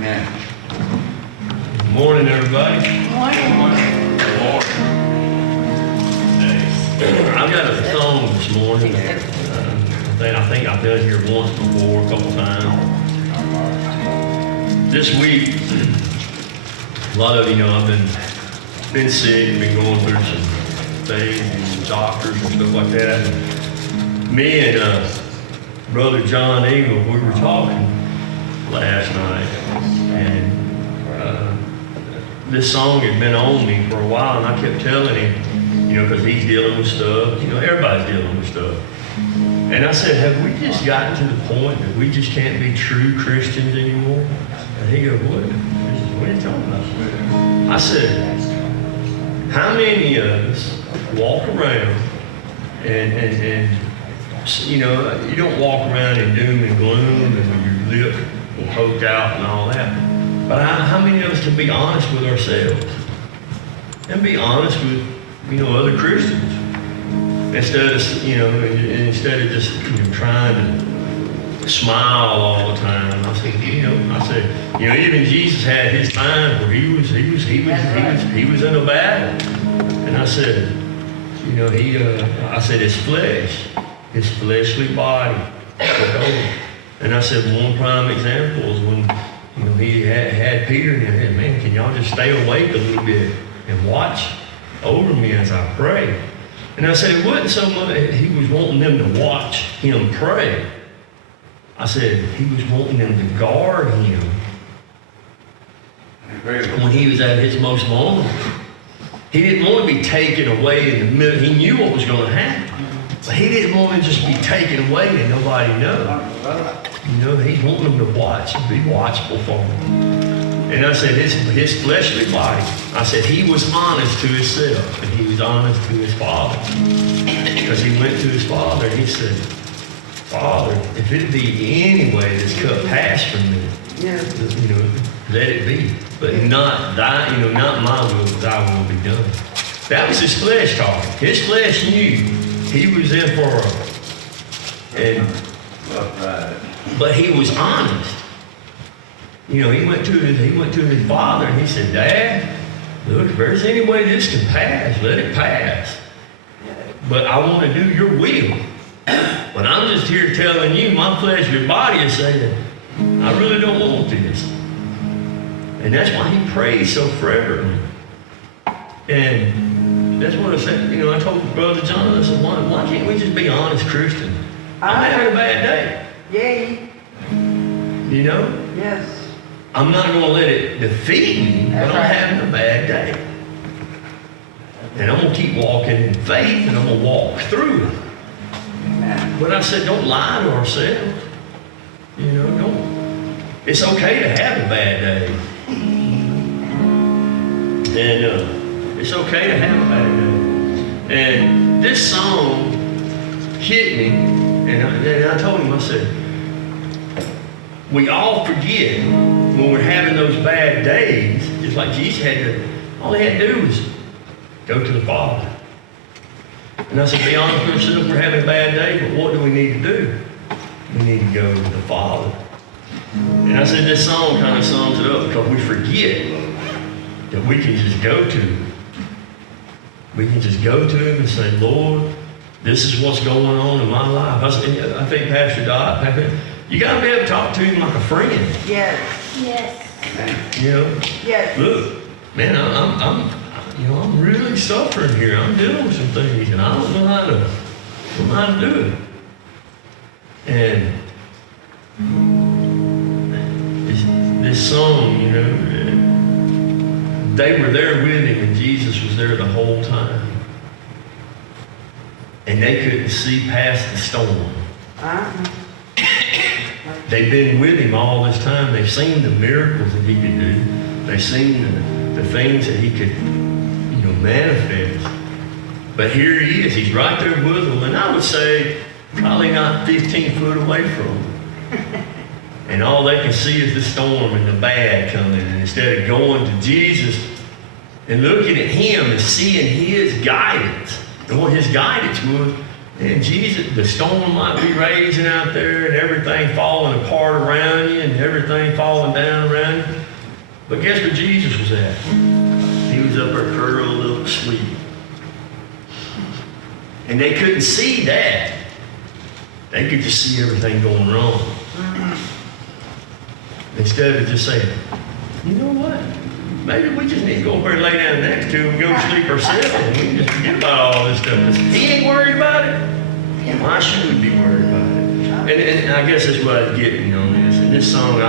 Amen. Good morning, everybody. Good morning. Good morning. I've got a song this morning. I think I've done here once before, a couple times. This week, a lot of you know I've been sick, been going through some things and doctors and stuff like that. Me and Brother John Eagle, we were talking last night, and this song had been on me for a while, and I kept telling him, because he's dealing with stuff, everybody's dealing with stuff. And I said, have we just gotten to the point that we just can't be true Christians anymore? And he goes, what? I said, what are you talking about? I said, how many of us walk around and you don't walk around in doom and gloom and with your lip poked out and all that. But how many of us can be honest with ourselves and be honest with, other Christians instead of, instead of just trying to smile all the time. I said, even Jesus had his times where he was in a battle, and I said, I said his fleshly body took over. And I said one prime example is when he had Peter in him. Man, can y'all just stay awake a little bit and watch over me as I pray? And I said it wasn't so much he was wanting them to watch him pray. I said he was wanting them to guard him when he was at his most vulnerable. He didn't want to be taken away in the middle. He knew what was going to happen. But he didn't want to just be taken away and nobody know. He's wanting them to watch and be watchful for him. And I said, his fleshly body, I said, he was honest to himself and he was honest to his father. Because he went to his father and he said, Father, if it be any way this cup pass from me, let it be. But not not my will, but thy will be done. That was his flesh talking. His flesh knew he was in for it. But he was honest. He went to his father and he said, Dad, look, if there's any way this can pass, let it pass. But I want to do your will. But I'm just here telling you, my fleshly body is saying, I really don't want this. And that's why he prays so fervently. And that's what I said, I told Brother John, I said, why can't we just be honest Christians? I'm having a bad day. Yay. Yes. I'm not going to let it defeat me, but I'm having a bad day. And I'm going to keep walking in faith, and I'm going to walk through it. But I said, don't lie to ourselves. It's okay to have a bad day. And it's okay to have a bad day. And this song hit me, and I told him, I said, we all forget when we're having those bad days, just like Jesus all he had to do was go to the Father. And I said, be honest with ourselves, we're having a bad day, but what do we need to do? We need to go to the Father. And I said, this song kind of sums it up because we forget that we can just go to him. We can just go to him and say, Lord, this is what's going on in my life. I think Pastor Dot, you got to be able to talk to him like a friend. Yes. Yes. Yes. Look, man, I'm really suffering here. I'm dealing with some things, and I don't know how to do it. And this song, they were there with him, and Jesus was there the whole time. And they couldn't see past the storm. They've been with him all this time. They've seen the miracles that he could do. They've seen the things that he could, manifest. But here he is. He's right there with them. And I would say probably not 15 foot away from them. And all they can see is the storm and the bad coming. And instead of going to Jesus and looking at him and seeing his guidance, and what his guidance was And Jesus, the storm might be raging out there and everything falling apart around you and everything falling down around you. But guess where Jesus was at? He was up there curled up asleep. And they couldn't see that. They could just see everything going wrong. Instead of just saying, you know what? Maybe we just need to go over and lay down next to him and go to sleep ourselves and we can just forget about all this stuff. 'Cause he ain't worried about it. Why should we be worried about it? And I guess that's what I was getting on this. And this song,